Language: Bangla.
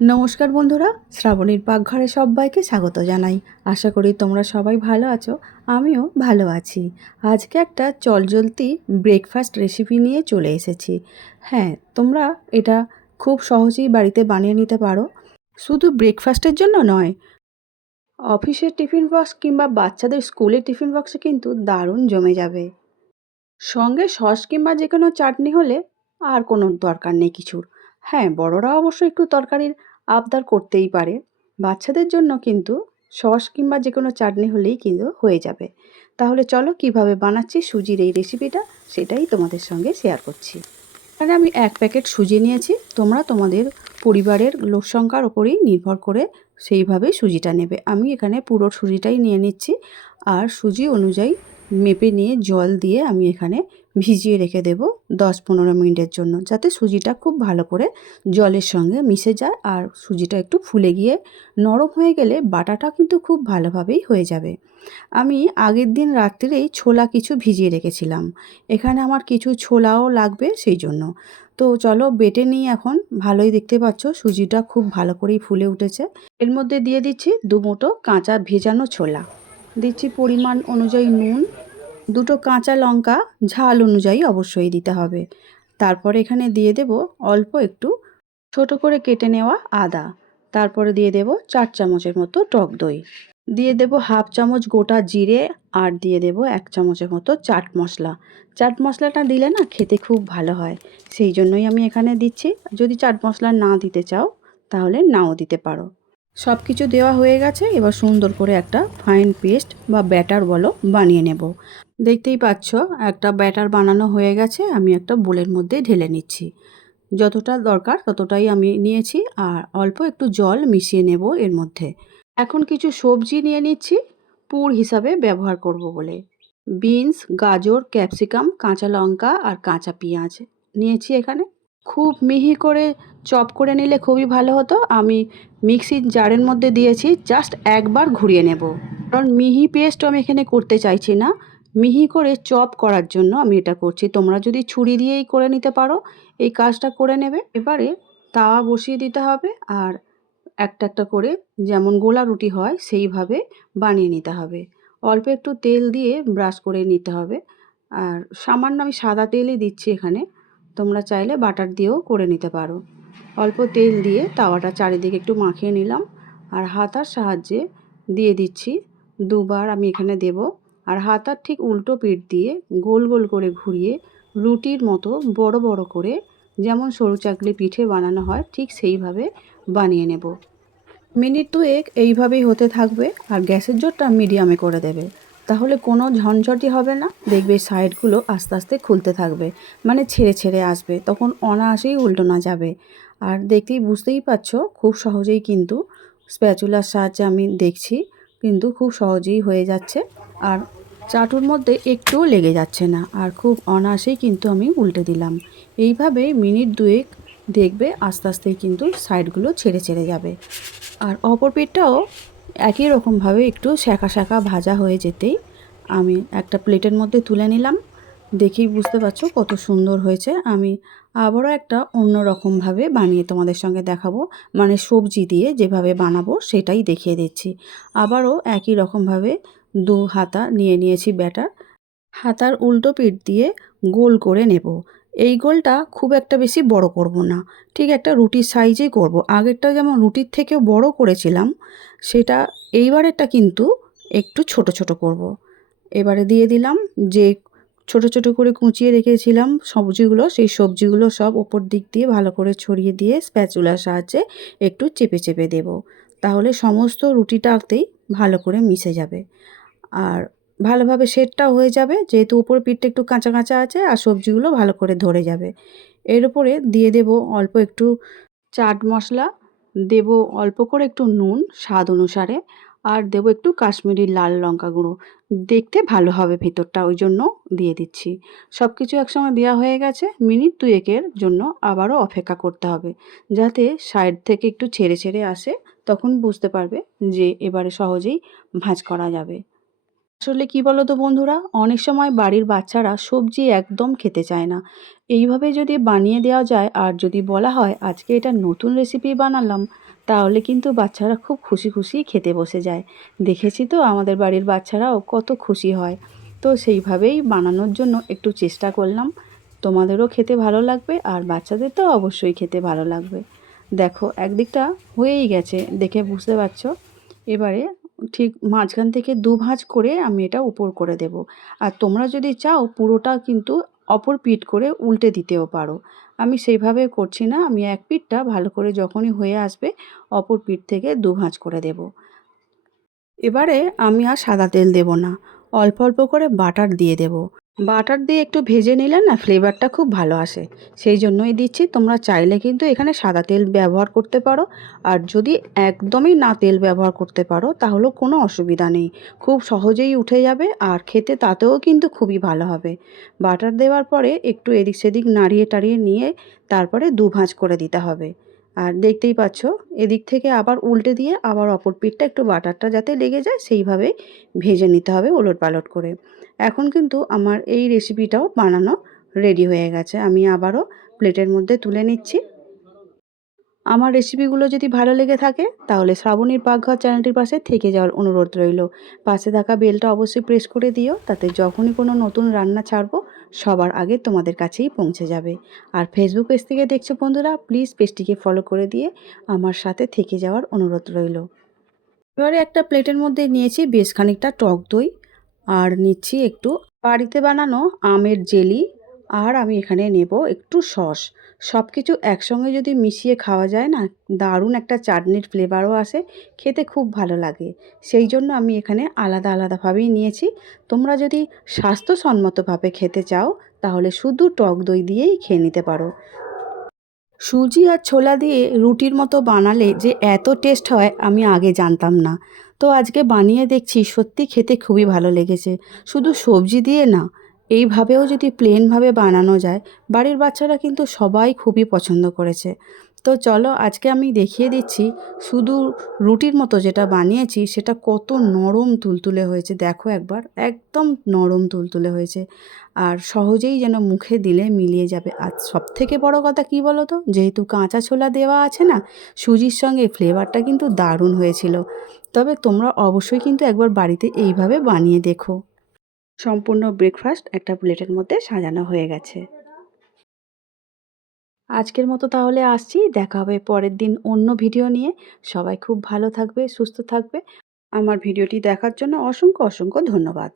নমস্কার বন্ধুরা, শ্রাবণীর পাকঘরে সবাইকে স্বাগত জানাই। আশা করি তোমরা সবাই ভালো আছো, আমিও ভালো আছি। আজকে একটা চটজলদি ব্রেকফাস্ট রেসিপি নিয়ে চলে এসেছি। হ্যাঁ, তোমরা এটা খুব সহজেই বাড়িতে বানিয়ে নিতে পারো। শুধু ব্রেকফাস্টের জন্য নয়, অফিসের টিফিন বক্স কিংবা বাচ্চাদের স্কুলের টিফিন বক্সে কিন্তু দারুণ জমে যাবে। সঙ্গে সস কিংবা যে কোনো চাটনি হলে আর কোনো দরকার নেই কিছুর। হ্যাঁ, বড়রা অবশ্য একটু তরকারির আবদার করতেই পারে। বাচ্চাদের জন্য কিন্তু সস কিংবা যে কোনো চাটনি হলেই কিন্তু হয়ে যাবে। তাহলে চলো কিভাবে বানাচ্ছি সুজির এই রেসিপিটা, সেটাই তোমাদের সঙ্গে শেয়ার করছি। এখানে আমি 1 প্যাকেট সুজি নিয়েছি। তোমরা তোমাদের পরিবারের লোক সংখ্যার ওপরেই নির্ভর করে সেইভাবে সুজিটা নেবে। আমি এখানে পুরো সুজিটাই নিয়ে নিচ্ছি। আর সুজি অনুযায়ী মেপে নিয়ে জল দিয়ে আমি এখানে ভিজিয়ে রেখে দেব 10-15 মিনিটের জন্য, যাতে সুজিটা খুব ভালো করে জলের সঙ্গে মিশে যায় আর সুজিটা একটু ফুলে গিয়ে নরম হয়ে গেলে বাটাটা কিন্তু খুব ভালোভাবেই হয়ে যাবে। আমি আগের দিন রাত্রিরেই ছোলা কিছু ভিজিয়ে রেখেছিলাম। এখানে আমার কিছু ছোলাও লাগবে সেই জন্য। তো চলো বেটে নিই এখন। ভালোই দেখতে পাচ্ছ সুজিটা খুব ভালো করেই ফুলে উঠেছে। এর মধ্যে দিয়ে দিচ্ছি 2 মুঠো কাঁচা ভেজানো ছোলা। দিচ্ছি পরিমাণ অনুযায়ী নুন, 2টো কাঁচা লঙ্কা, ঝাল অনুযায়ী অবশ্যই দিতে হবে। তারপরে এখানে দিয়ে দেব অল্প একটু ছোট করে কেটে নেওয়া আদা। তারপরে দিয়ে দেব 4 চামচের মতো টক দই। দিয়ে দেব হাফ চামচ গোটা জিরে আর দিয়ে দেব 1 চামচের মতো চাট মশলা। চাট মশলাটা দিলে না খেতে খুব ভালো হয়, সেই জন্যই আমি এখানে দিচ্ছি। যদি চাট মশলা না দিতে চাও তাহলে নাও দিতে পারো। সব কিছু দেওয়া হয়ে গেছে, এবার সুন্দর করে একটা ফাইন পেস্ট বা ব্যাটার বলো বানিয়ে নেব। দেখতেই পাচ্ছ একটা ব্যাটার বানানো হয়ে গেছে। আমি একটা বোলের মধ্যে ঢেলে নিচ্ছি। যতটা দরকার ততটাই আমি নিয়েছি আর অল্প একটু জল মিশিয়ে নেব এর মধ্যে। এখন কিছু সবজি নিয়ে নিচ্ছি পুর হিসাবে ব্যবহার করব বলে। বিনস, গাজর, ক্যাপসিকাম, কাঁচা লঙ্কা আর কাঁচা পেঁয়াজ নিয়েছি এখানে। খুব মিহি করে চপ করে নিলে খুবই ভালো হতো। আমি মিক্সির জারের মধ্যে দিয়েছি, জাস্ট একবার ঘুরিয়ে নেব, কারণ মিহি পেস্ট আমি এখানে করতে চাইছি না। মিহি করে চপ করার জন্য আমি এটা করছি। তোমরা যদি ছুরি দিয়েই করে নিতে পারো এই কাজটা করে নেবে। এবারে তাওয়া বসিয়ে দিতে হবে আর একটা একটা করে যেমন গোলা রুটি হয় সেইভাবে বানিয়ে নিতে হবে। অল্প একটু তেল দিয়ে ব্রাশ করে নিতে হবে। আর সামান্য আমি সাদা তেলই দিচ্ছি এখানে, তোমরা চাইলে বাটার দিয়েও করে নিতে পারো। অল্প তেল দিয়ে তাওয়াটা চারিদিকে একটু মাখিয়ে নিলাম আর হাতার সাহায্যে দিয়ে দিচ্ছি 2 বার আমি এখানে দেব। আর হাতার ঠিক উল্টো পিঠ দিয়ে গোল গোল করে ঘুরিয়ে রুটির মতো বড় বড় করে, যেমন সরু চাকলি পিঠে বানানো হয় ঠিক সেইভাবে বানিয়ে নেব। মিনিট 2 এইভাবেই হতে থাকবে আর গ্যাসের জোরটা মিডিয়ামে করে দেবে। তাহলে কোনো ঝনঝটি হবে না। দেখবে সাইডগুলো আস্তে আস্তে খুলতে থাকবে, মানে ছেড়ে ছেড়ে আসবে, তখন অনায়াসেই উল্টোনো যাবে। আর দেখতেই বুঝতেই পারছো খুব সহজেই কিন্তু স্প্যাচুলার সাহায্যে আমি দেখছি, কিন্তু খুব সহজেই হয়ে যাচ্ছে। আর চাটুর মধ্যে একটুও লেগে যাচ্ছে না আর খুব অনায়াসেই কিন্তু আমি উল্টে দিলাম। এইভাবে মিনিট 2 দেখবে আস্তে আস্তেই কিন্তু সাইডগুলো ছেড়ে ছেড়ে যাবে। আর অপর পিঠটাও একই রকমভাবে একটু শাঁকা শাঁকা ভাজা হয়ে যেতেই আমি একটা প্লেটের মধ্যে তুলে নিলাম। দেখেই বুঝতে পারছো কত সুন্দর হয়েছে। আমি আবারও একটা অন্য রকমভাবে বানিয়ে তোমাদের সঙ্গে দেখাবো, মানে সবজি দিয়ে যেভাবে বানাবো সেটাই দেখিয়ে দিচ্ছি। আবারও একই রকমভাবে 2 হাতা নিয়ে নিয়েছি ব্যাটার। হাতার উল্টো পিঠ দিয়ে গোল করে নেব। এই গোলটা খুব একটা বেশি বড় করব না, ঠিক একটা রুটির সাইজেই করব। আগেরটা যেমন রুটির থেকেও বড় করেছিলাম, সেটা এইবারেরটা কিন্তু একটু ছোট ছোট করব। এবারে দিয়ে দিলাম যে ছোট ছোট করে কুচিয়ে রেখেছিলাম সবজিগুলো, সেই সবজিগুলো সব ওপর দিক দিয়ে ভালো করে ছড়িয়ে দিয়ে স্প্যাচুলার সাহায্যে একটু চেপে চেপে দেব। তাহলে সমস্ত রুটিটাতেই ভালো করে মিশে যাবে আর ভালোভাবে সেটটাও হয়ে যাবে, যেহেতু উপর পিঠটা একটু কাঁচা কাঁচা আছে আর সবজিগুলো ভালো করে ধরে যাবে। এর উপরে দিয়ে দেব অল্প একটু চাট মশলা, দেব অল্প করে একটু নুন স্বাদ অনুসারে, আর দেব একটু কাশ্মীরি লাল লঙ্কা গুঁড়ো। দেখতে ভালো হবে ভেতরটা, ওই জন্য দিয়ে দিচ্ছি। সব কিছু একসঙ্গে দেওয়া হয়ে গেছে। মিনিট 2 জন্য আবারও অপেক্ষা করতে হবে, যাতে সাইড থেকে একটু ছেড়ে ছেড়ে আসে। তখন বুঝতে পারবে যে এবারে সহজেই ভাঁজ করা যাবে। আসলে কি বলো তো বন্ধুরা, অনেক সময় বাড়ির বাচ্চারা সবজি একদম খেতে চায় না। এইভাবে যদি বানিয়ে দেওয়া যায় আর যদি বলা হয় আজকে এটা নতুন রেসিপি বানালাম, তাহলে কিন্তু বাচ্চারা খুব খুশি খুশি খেতে বসে যায়। দেখেছি তো আমাদের বাড়ির বাচ্চারাও কত খুশি হয়। তো সেইভাবেই বানানোর জন্য একটু চেষ্টা করলাম। তোমাদেরও খেতে ভালো লাগবে আর বাচ্চাদের তো অবশ্যই খেতে ভালো লাগবে। দেখো একদিকটা হয়েই গেছে, দেখে বুঝতে পারছো। এবারে ঠিক মাঝখান থেকে দু ভাঁজ করে আমি এটা উপর করে দেব। আর তোমরা যদি চাও পুরোটা কিন্তু অপর পিঠ করে উল্টে দিতেও পারো। আমি সেইভাবে করছি না, আমি এক পিঠটা ভালো করে যখনই হয়ে আসবে অপর পিঠ থেকে দু ভাঁজ করে দেব। এবারে আমি আর সাদা তেল দেব না, অল্প অল্প করে বাটার দিয়ে দেব। বাটার দিয়ে একটু ভেজে নিলে না ফ্লেভারটা খুব ভালো আসে, সেই জন্যই দিচ্ছি। তোমরা চাইলে কিন্তু এখানে সাদা তেল ব্যবহার করতে পারো, আর যদি একদমই না তেল ব্যবহার করতে পারো তাহলেও কোনো অসুবিধা নেই, খুব সহজেই উঠে যাবে আর খেতে তাতেও কিন্তু খুবই ভালো হবে। বাটার দেওয়ার পরে একটু এদিক সেদিক নাড়িয়ে টাড়িয়ে নিয়ে তারপরে দু ভাঁজ করে দিতে হবে। আর দেখতেই পাচ্ছ এদিক থেকে আবার উল্টে দিয়ে আবার অপর পিঠটা একটু বাটারটা যাতে লেগে যায় সেইভাবেই ভেজে নিতে হবে ওলট পালট করে। এখন কিন্তু আমার এই রেসিপিটাও বানানো রেডি হয়ে গেছে, আমি আবারও প্লেটের মধ্যে তুলে নিচ্ছি। আমার রেসিপিগুলো যদি ভালো লেগে থাকে তাহলে শ্রাবণীর পাকঘর চ্যানেলটির পাশে থেকে যাওয়ার অনুরোধ রইল। পাশে থাকা বেলটা অবশ্যই প্রেস করে দিও, তাতে যখনই কোনো নতুন রান্না ছাড়বো সবার আগে তোমাদের কাছেই পৌঁছে যাবে। আর ফেসবুক পেজ থেকে দেখছো বন্ধুরা, প্লিজ পেজটিকে ফলো করে দিয়ে আমার সাথে থেকে যাওয়ার অনুরোধ রইল। এবারে একটা প্লেটের মধ্যে নিয়েছি বেশ খানিকটা টক দই, আর নিচ্ছি একটু বাড়িতে বানানো আমের জেলি, আর আমি এখানে নেব একটু সস। সব কিছু একসঙ্গে যদি মিশিয়ে খাওয়া যায় না, দারুণ একটা চাটনির ফ্লেভারও আসে, খেতে খুব ভালো লাগে। সেই জন্য আমি এখানে আলাদা আলাদাভাবেই নিয়েছি। তোমরা যদি স্বাস্থ্যসম্মতভাবে খেতে চাও তাহলে শুধু টক দই দিয়েই খেয়ে নিতে পারো। সুজি আর ছোলা দিয়ে রুটির মতো বানালে যে এত টেস্ট হয় আমি আগে জানতাম না। তো আজকে বানিয়ে দেখছি সত্যি খেতে খুবই ভালো লেগেছে। শুধু সবজি দিয়ে না, এইভাবেও যদি প্লেনভাবে বানানো যায়, বাড়ির বাচ্চারা কিন্তু সবাই খুবই পছন্দ করেছে। তো চলো আজকে আমি দেখিয়ে দিচ্ছি শুধু রুটির মতো যেটা বানিয়েছি সেটা কত নরম তুলতুলে হয়েছে। দেখো একবার, একদম নরম তুলতুলে হয়েছে আর সহজেই যেন মুখে দিলে মিলিয়ে যাবে। আর সবথেকে বড় কথা কী বলো তো, যেহেতু কাঁচা ছোলা দেওয়া আছে না, সুজির সঙ্গে ফ্লেভারটা কিন্তু দারুণ হয়েছিল। তবে তোমরা অবশ্যই কিন্তু একবার বাড়িতে এইভাবে বানিয়ে দেখো। সম্পূর্ণ ব্রেকফাস্ট একটা প্লেটের মধ্যে সাজানো হয়ে গেছে। আজকের মতো তাহলে আসছি, দেখা হবে পরের দিন অন্য ভিডিও নিয়ে। সবাই খুব ভালো থাকবে, সুস্থ থাকবে। আমার ভিডিওটি দেখার জন্য অসংখ্য অসংখ্য ধন্যবাদ।